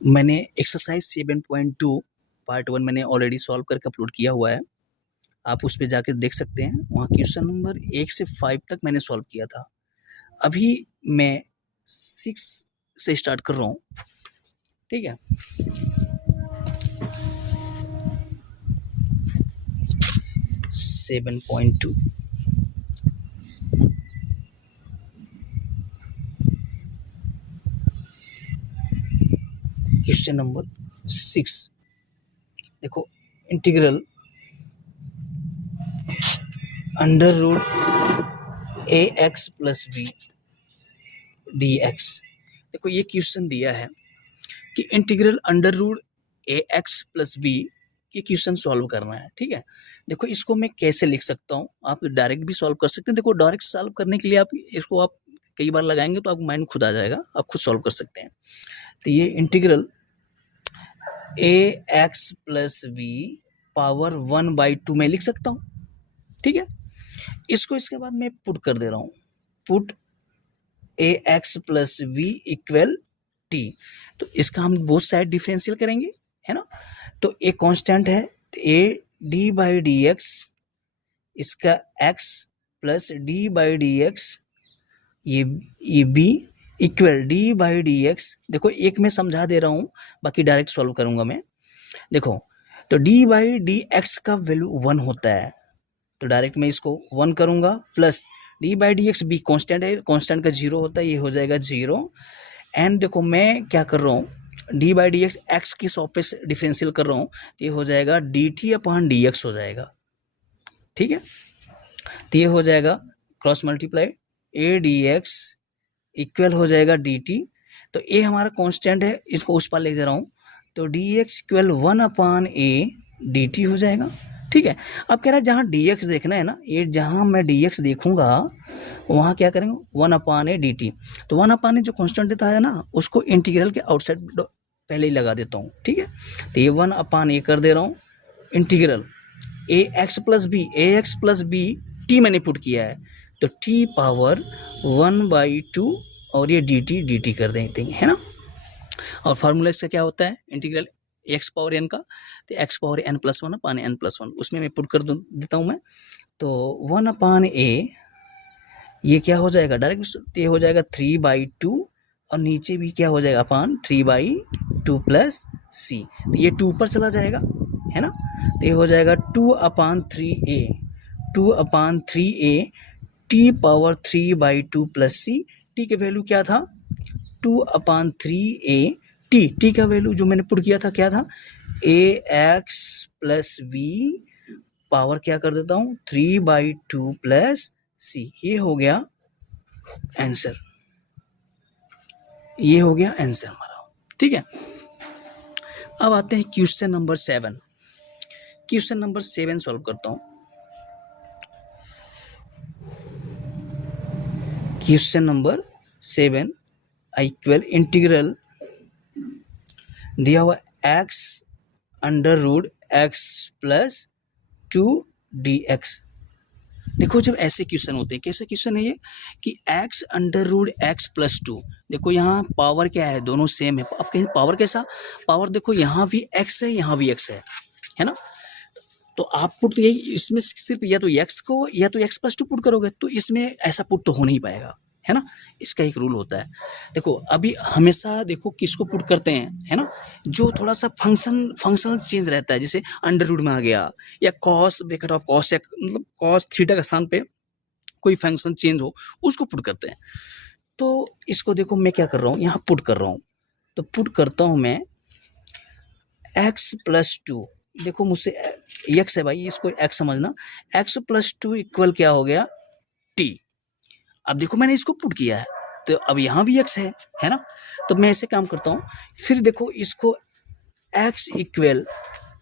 मैंने exercise 7.2 part 1 मैंने already solve करके अपलोड किया हुआ है। आप उस पे जाके देख सकते हैं। वहाँ क्वेश्चन नंबर 1 से 5 तक मैंने सॉल्व किया था। अभी मैं 6 से स्टार्ट कर रहा हूँ, ठीक है। Seven point two question number 6 देखो, integral under root A X plus B D x. देखो ये क्वेश्चन दिया है कि integral under root A X plus B, ये क्वेश्चन सॉल्व करना है, ठीक है। देखो इसको मैं कैसे लिख सकता हूँ, आप डायरेक्ट भी सॉल्व कर सकते हैं। देखो डायरेक्ट सॉल्व करने के लिए आप इसको आप कई बार लगाएंगे तो आपको माइंड खुद आ जाएगा, आप खुद सॉल्व कर सकते हैं। तो ये इंटीग्रल ए एक्स प्लस बी पावर 1/2 में लिख सकता हूँ, ठीक है। इसको इसके बाद मैं पुट कर दे रहा हूँ, put A X plus B equal T. तो इसका हम बोथ साइड डिफरेंशियल करेंगे, है ना। तो ए कांस्टेंट है, A D by D X, इसका X plus D by D X, ये B equal D by D x. देखो एक मैं समझा दे रहा हूँ, बाकी डायरेक्ट सॉल्व करूंगा मैं। देखो तो डी बाई डी एक्स का वैल्यू 1 होता है, तो डायरेक्ट मैं इसको 1 करूंगा, plus D by D x b constant है, कॉन्स्टेंट का 0 होता है, ये हो जाएगा 0। एंड देखो मैं क्या कर रहा हूँ, D by D x x की सॉप पे डिफरेंशियल कर रहा हूँ, ये हो जाएगा D T upon D x हो जाएगा, ठीक है। तो ये हो जाएगा cross multiply, A D x equal हो जाएगा डी टी। तो ए हमारा कांस्टेंट है, इसको उस पर ले जा रहा हूँ, तो D x equal 1 upon A D T हो जाएगा, ठीक है। अब कह रहा है जहाँ डी एक्स देखना है ना, ये जहाँ मैं डी एक्स देखूंगा वहाँ क्या करेंगे, 1 अपॉन ए डी टी। तो 1 अपॉन ए जो कांस्टेंट देता है ना, उसको इंटीग्रल के आउटसाइड पहले ही लगा देता हूँ, ठीक है। तो ये 1 अपॉन ए कर दे रहा हूँ, इंटीग्रल ए एक्स प्लस बी टी मैंने पुट किया है, तो टी पावर 1/2 और ये डी टी कर देते हैं, है ना। और फार्मूला इसका क्या होता है, इंटीग्रल एक्स पावर एन का, तो एक्स पावर एन प्लस 1 अपान एन प्लस 1, उसमें मैं पुट कर देता हूँ मैं। तो 1 अपान ए, ये क्या हो जाएगा डायरेक्ट, ये हो जाएगा 3/2, और नीचे भी क्या हो जाएगा अपान 3/2 प्लस सी, तो ये 2 पर चला जाएगा, है ना। तो ये हो जाएगा 2 अपान 3a, 2 अपान 3a टी पावर 3/2 प्लस सी। टी के वैल्यू क्या था, 2 अपान 3a, टी का वैल्यू जो मैंने पुट किया था क्या था, ए एक्स प्लस बी पावर क्या कर देता हूँ 3/2 प्लस सी। ये हो गया आंसर, ये हो गया आंसर हमारा, ठीक है। अब आते हैं question number 7। Question number 7 solve करता हूँ। क्वेश्चन नंबर 7 इक्वल इंटीग्रल दिया हुआ x under root x plus 2 d x. देखो जब ऐसे क्वेश्चन होते हैं, कैसे क्वेश्चन है ये कि x under root x plus 2, देखो यहाँ पावर क्या है, दोनों सेम है। अब कहीं पावर कैसा, पावर देखो यहाँ भी x है, यहाँ भी x है ना। तो आप पुट तो यही इसमें सिर्फ या तो x को या तो x प्लस 2 पुट करोगे, तो इसमें ऐसा पुट तो हो नहीं पाएगा, है ना। इसका एक रूल होता है। देखो अभी हमेशा देखो किसको पुट करते हैं, है ना, जो थोड़ा सा फंक्शनल चेंज रहता है, जैसे अंडर रूट में आ गया, या कॉस ब्रैकेट ऑफ कॉस, या मतलब कॉस थीटा के स्थान पे कोई फंक्शन चेंज हो, उसको पुट करते हैं। तो इसको देखो मैं क्या कर रहा हूँ, यहाँ पुट कर रहा हूँ, तो पुट करता हूँ मैं x प्लस 2, देखो मुझसे x है भाई, इसको x समझना, x प्लस 2 इक्वल क्या हो गया t। अब देखो मैंने इसको पुट किया है, तो अब यहाँ भी x है ना। तो मैं ऐसे काम करता हूँ, फिर देखो इसको x इक्वल,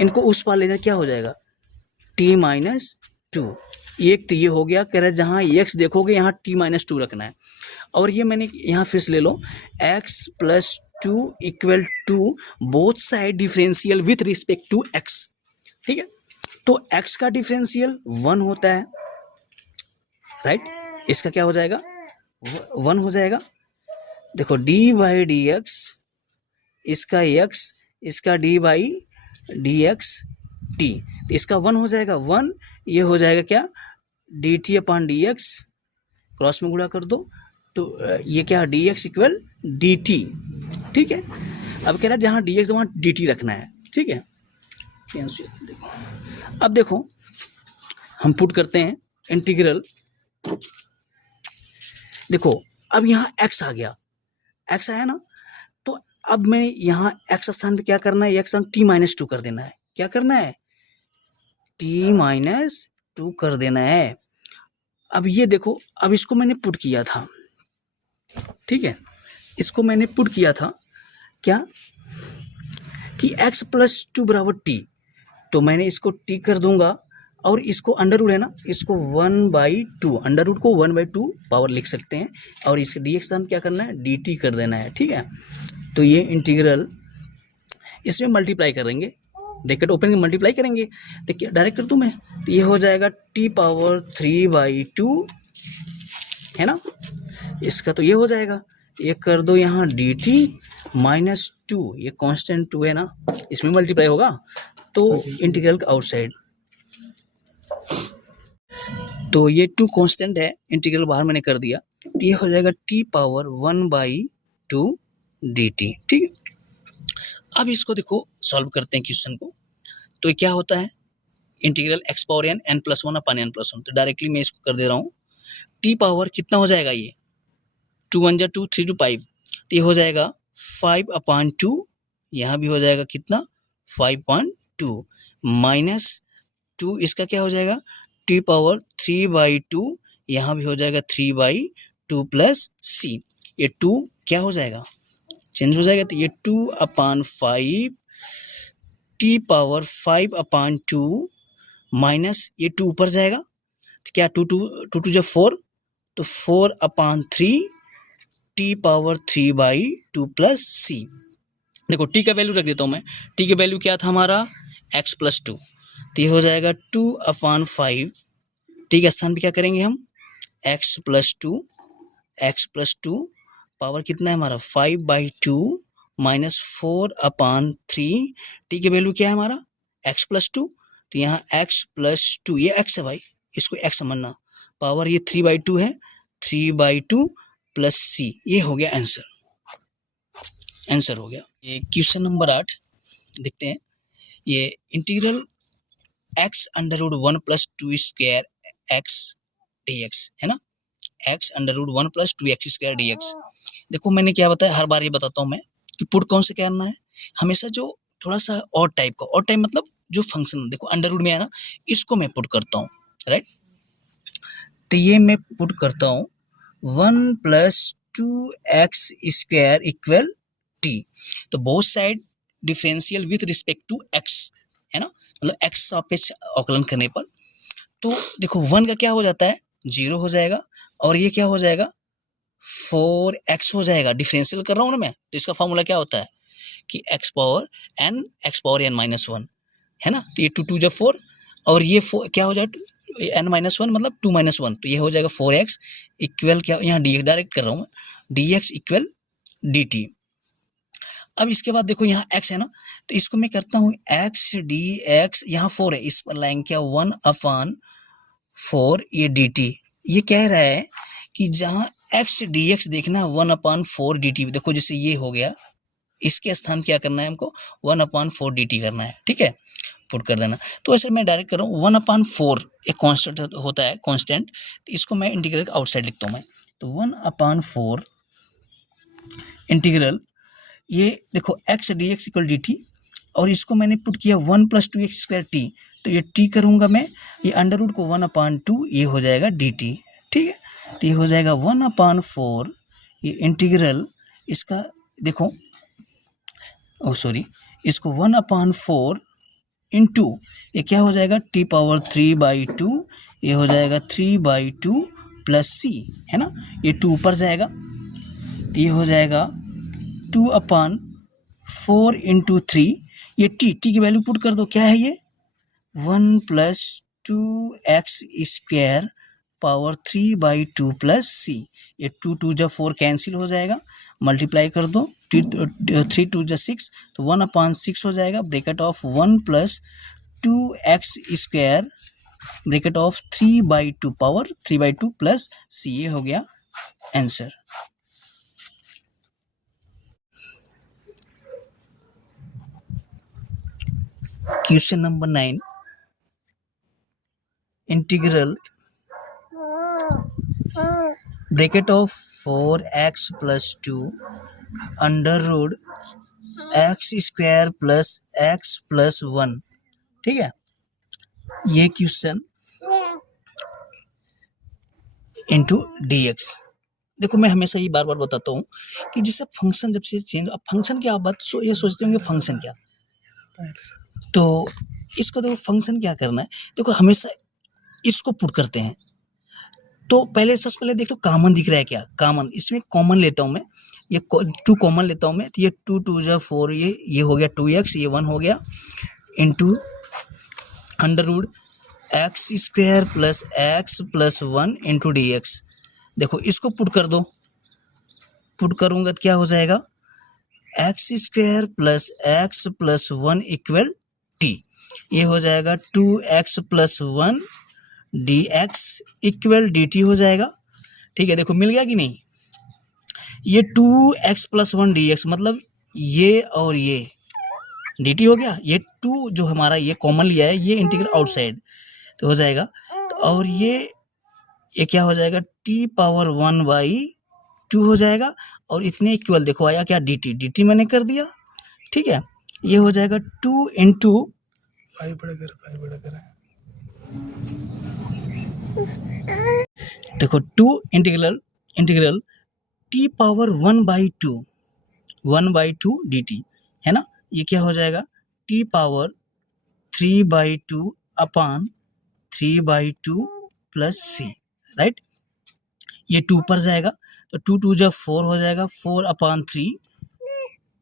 इनको उस पार लेना, क्या हो जाएगा t-2। एक तो ये हो गया, कह रहा है जहाँ x देखोगे यहाँ t-2 रखना है। और ये मैंने यहाँ फिर से ले लो, x plus 2 equal to both side differential with respect to x, ठीक है। तो x का डिफरेंशियल 1 होता है, राइट। इसका क्या हो जाएगा 1 हो जाएगा। देखो डी बाई डी एक्स इसका x, इसका dy dx t, तो इसका 1 हो जाएगा 1, ये हो जाएगा क्या dt अपॉन dx, क्रॉस में गुणा कर दो तो ये क्या dx इक्वल dt, ठीक है। अब कह रहा है जहाँ dx वहाँ dt रखना है, ठीक है। देखो अब देखो हम पुट करते हैं इंटीग्रल, देखो अब यहाँ x आ गया, x आया ना, तो अब मैं यहाँ x स्थान पे क्या करना है, x स्थान t-2 कर देना है, क्या करना है t-2 कर देना है। अब ये देखो, अब इसको मैंने पुट किया था, ठीक है, इसको मैंने पुट किया था क्या कि x + 2 = t, तो मैंने इसको t कर दूंगा और इसको अंडर रूट है ना, इसको 1/2, अंडर रूट को 1/2 पावर लिख सकते हैं, और इसके dx स्थान क्या करना है dt कर देना है, ठीक है। तो ये इंटीग्रल इसमें मल्टीप्लाई करेंगे, ब्रैकेट ओपन के मल्टीप्लाई करेंगे, तो क्या डायरेक्ट कर दूं मैं, तो ये हो जाएगा t⁻3/2 है ना, इसका तो ये हो जाएगा, ये कर दो यहाँ dt -2, ये कांस्टेंट 2 है ना, इसमें मल्टीप्लाई होगा तो इंटीग्रल का आउटसाइड, तो ये 2 कांस्टेंट है, इंटीग्रल बाहर मैंने कर दिया, तो ये हो जाएगा t⁻1/2 dt, ठीक है। अब इसको देखो सॉल्व करते हैं क्वेश्चन को, तो ये क्या होता है integral x⁻n n+1 upon n+1, तो डायरेक्टली मैं इसको कर दे रहा हूँ, t पावर कितना हो जाएगा, ये 2 1 जा 2 3 2 5, तो ये हो जाएगा 5/2, यहाँ भी हो जाएगा कितना 5/2 -2, इसका क्या हो जाएगा t⁻3/2, यहाँ भी हो जाएगा 3/2 प्लस c, ये 2 क्या हो जाएगा चेंज हो जाएगा, तो ये 2/5 t⁻5/2 माइनस ये 2 ऊपर जाएगा, तो क्या 2 2 जा 4, तो 4/3 t⁻3/2 प्लस c, देखो t का वैल्यू रख देता हूँ मैं, t का वैल्यू क्या था हमारा x + 2, तो ये हो जाएगा 2/5, t के स्थान पे क्या करेंगे हम x + 2 पावर कितना है हमारा 5/2 माइनस 4/3, t की वैल्यू क्या है हमारा x + 2, तो यहाँ x + 2, ये x है भाई, इसको x समझना, पावर ये 3/2 है, 3/2 प्लस c, ये हो गया आंसर हो गया। ये क्वेश्चन नंबर 8 देखते हैं, ये इंटीग्रल x√1 + 2² x dx है ना, x√1 + 2x² dx, देखो मैंने क्या बताया, हर बार ये बताता हूँ मैं कि पुट कौन से करना है, हमेशा जो थोड़ा सा ऑड टाइप का, ऑड टाइप मतलब जो फंक्शन देखो अंडर रूट में है ना, इसको मैं पुट करता हूँ, राइट, तो ये मैं पुट करता हूँ 1 + 2x² = t, तो both side differential with respect to x है ना, मतलब x सापेक्ष अवकलन करने पर, तो देखो 1 का क्या हो जाता है 0 हो जाएगा, और ये क्या हो जाएगा 4x हो जाएगा, डिफरेंशियल कर रहा हूँ ना मैं, तो इसका फॉर्मूला क्या होता है कि x⁻n -1 है ना, तो ये 2 2 जा 4, और ये 4 क्या हो जाएगा n - 1 मतलब 2 - 1, तो ये हो जाएगा 4x इक्वल क्या, यहाँ dx डायरेक्ट कर रहा हूँ मैं, dx इक्वल dt। अब इसके बाद देखो यहाँ x है ना, तो इसको मैं करता हूँ x dx, यहाँ 4 है, इस पर लाएंगे क्या 1/4, ये dt, ये कह रहा है कि जहाँ x dx देखना 1/4 dt, देखो जैसे ये हो गया, इसके स्थान क्या करना है हमको 1/4 dt करना है, ठीक है, पुट कर देना, तो ऐसे मैं डायरेक्ट कर रहा हूँ 1/4, एक कांस्टेंट होता है कांस्टेंट, तो इसको मैं इंटीग्रल आउटसाइड लिखता हूँ मैं, तो 1/4 इंटीग्रल, ये देखो x dx = dt, और इसको मैंने पुट किया 1 + 2x² t, तो ये t करूँगा मैं, ये अंडर रूट को 1/2, ये हो जाएगा dt, ठीक है, तो ये हो जाएगा 1/4, ये इंटीग्रल इसका देखो इसको 1/4 इंटू ये क्या हो जाएगा t⁻3/2, ये हो जाएगा 3/2 प्लस c है ना, ये 2 ऊपर जाएगा, तो ये हो जाएगा 2/4 इंटू 3, ये t की वैल्यू पुट कर दो, क्या है ये 1 + 2x² पावर 3/2 प्लस c, ये 2 2 जा 4 कैंसिल हो जाएगा, मल्टीप्लाई कर दो, 3 2 जा 6, तो 1/6 हो जाएगा, bracket of 1 plus 2x square bracket of 3/2 power 3/2 plus c, ये हो गया answer. Question number 9, integral bracket of 4x plus 2 under root x square plus x plus 1, ठीक है। ये क्वेश्चन इंटू dx। देखो मैं हमेशा ये बार बार बताता हूँ कि जैसे फंक्शन जब से चेंज, अब फंक्शन क्या, बात ये सोचते होंगे फंक्शन क्या, तो इसको देखो फंक्शन क्या करना है, देखो हमेशा इसको पुट करते हैं, तो पहले सबसे पहले देखो कॉमन दिख रहा है क्या, कॉमन, इसमें कॉमन लेता हूँ मैं, ये 2 कॉमन लेता हूँ मैं, तो ये 2 2 जा 4, ये हो गया 2x, ये 1 हो गया, into under root x square plus x plus 1 into dx। देखो इसको पुट कर दो, पुट करूंगा तो क्या हो जाएगा, x square plus x plus 1 equal T, ये हो जाएगा 2x plus 1 dx equal dt हो जाएगा, ठीक है। देखो मिल गया कि नहीं, ये 2x प्लस 1 dx मतलब ये और ये dt हो गया, ये 2 जो हमारा ये कॉमन लिया है, ये इंटीग्रल आउटसाइड तो हो जाएगा, तो और ये क्या हो जाएगा, t पावर 1/2 हो जाएगा, और इतने इक्वल देखो आया क्या, dt मैंने कर दिया, ठीक है। ये हो जाएगा 2 इंटू देखो 2 इंटीग्रल t पावर 1/2 dt है ना, ये क्या हो जाएगा, t पावर 3/2 अपान 3/2 प्लस c, राइट। ये 2 पर जाएगा, तो 2 2 जा 4 हो जाएगा, 4/3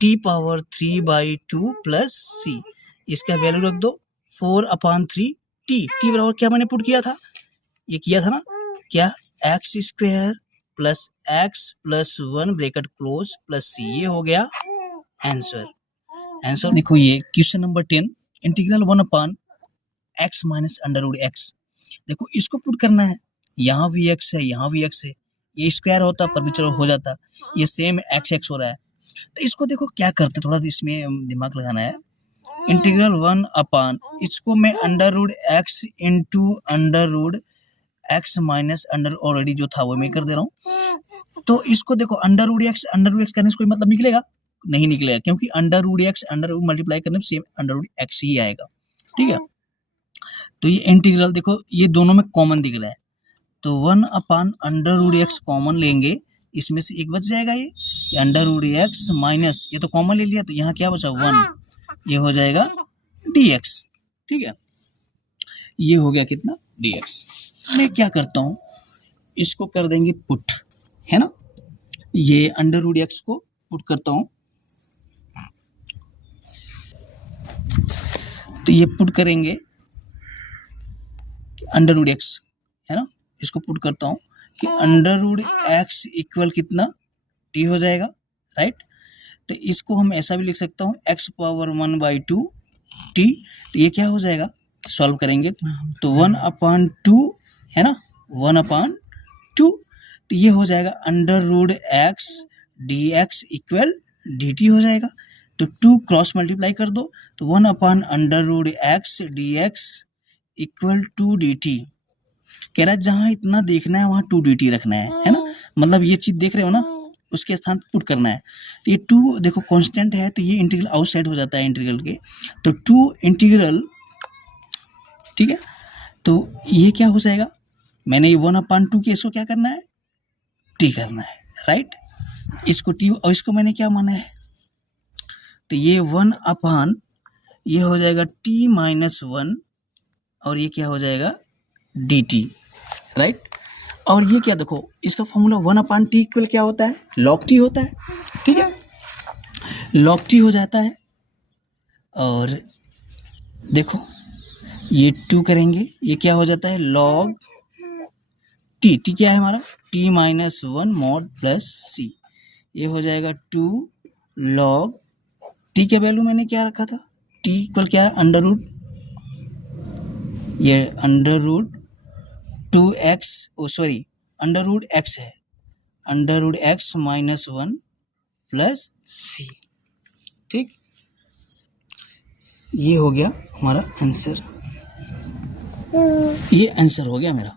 t पावर 3/2 प्लस c, इसका वैल्यू रख दो 4/3 t बराबर क्या मैंने पुट किया था, ये किया था ना क्या, x square plus x plus 1 bracket close plus c, ये हो गया आंसर। आंसर देखो ये question number 10, integral 1/x minus under root x, देखो इसको पुट करना है, यहाँ भी x है, यहाँ भी x है, ये स्क्वायर होता पर भी चलो हो जाता, ये सेम x हो रहा है, तो इसको देखो क्या करते, थोड़ा इसमें दिमाग लगाना है, इंटीग्रल 1/, इसको मैं under root x into under root x minus under already जो था वो मैं कर दे रहा हूँ, तो इसको देखो अंडर रूट एक्स करने से कोई मतलब निकलेगा नहीं, निकलेगा, क्योंकि under root x under root multiply करने से सेम अंडर रूट एक्स ही आएगा, ठीक है। तो ये इंटीग्रल देखो ये दोनों में कॉमन दिख रहा है, तो 1/, अंडर रूट एक्स कॉमन लेंगे, इसमें से एक बच जाएगा, ये अंडर रूट एक्स माइनस, ये तो कॉमन ले लिया, तो यहाँ क्या बचा 1, ये हो जाएगा dx, ठीक है। ये हो गया कितना dx। मैं क्या करता हूँ, इसको कर देंगे पुट, है ना, ये अंडर रूट एक्स को पुट करता हूँ, तो ये पुट करेंगे अंडर रूट एक्स, है ना, इसको पुट करता हूँ कि अंडर रूट एक्स इक्वल कितना t हो जाएगा, राइट। तो इसको हम ऐसा भी लिख सकता हूँ x पावर 1/2 t, तो ये क्या हो जाएगा, सॉल्व करेंगे तो 1/2 है ना, 1/2, तो ये हो जाएगा under root x dx equal dt हो जाएगा, तो 2 क्रॉस मल्टीप्लाई कर दो, तो 1/, under root x dx equal 2 dt, कह रहा है जहाँ इतना देखना है वहाँ 2 dt रखना है ना, मतलब ये चीज देख रहे हो ना, उसके स्थान पुट करना है, तो ये 2 देखो कांस्टेंट है, तो ये इंटीग्रल आउटसाइड हो जाता है इंटीग्रल के, तो 2 इंटीग्रल, ठीक है, तो ये क्या हो जाएगा, मैंने ये 1/2 की, इसको क्या करना है, t करना है, राइट, इसको t और इसको मैंने क्या माना है, तो ये 1/, ये हो जाएगा t माइनस 1, और ये क्या हो जाएगा dt, राइट। और ये क्या देखो इसका फॉर्मूला 1/t इक्वल क्या होता है, log t होता है, ठीक है, log t हो जाता है, और देखो ये 2 करेंगे, ये क्या हो जाता है log t क्या है हमारा, t minus 1 mod plus c, ये हो जाएगा 2 लॉग टी के वैल्यू मैंने क्या रखा था, टी इक्वल क्या है, अंडर रूट, ये under root 2x, O sorry under root x है, under root x minus 1 plus C. ठीक, ये हो गया हमारा आंसर, ये आंसर हो गया मेरा।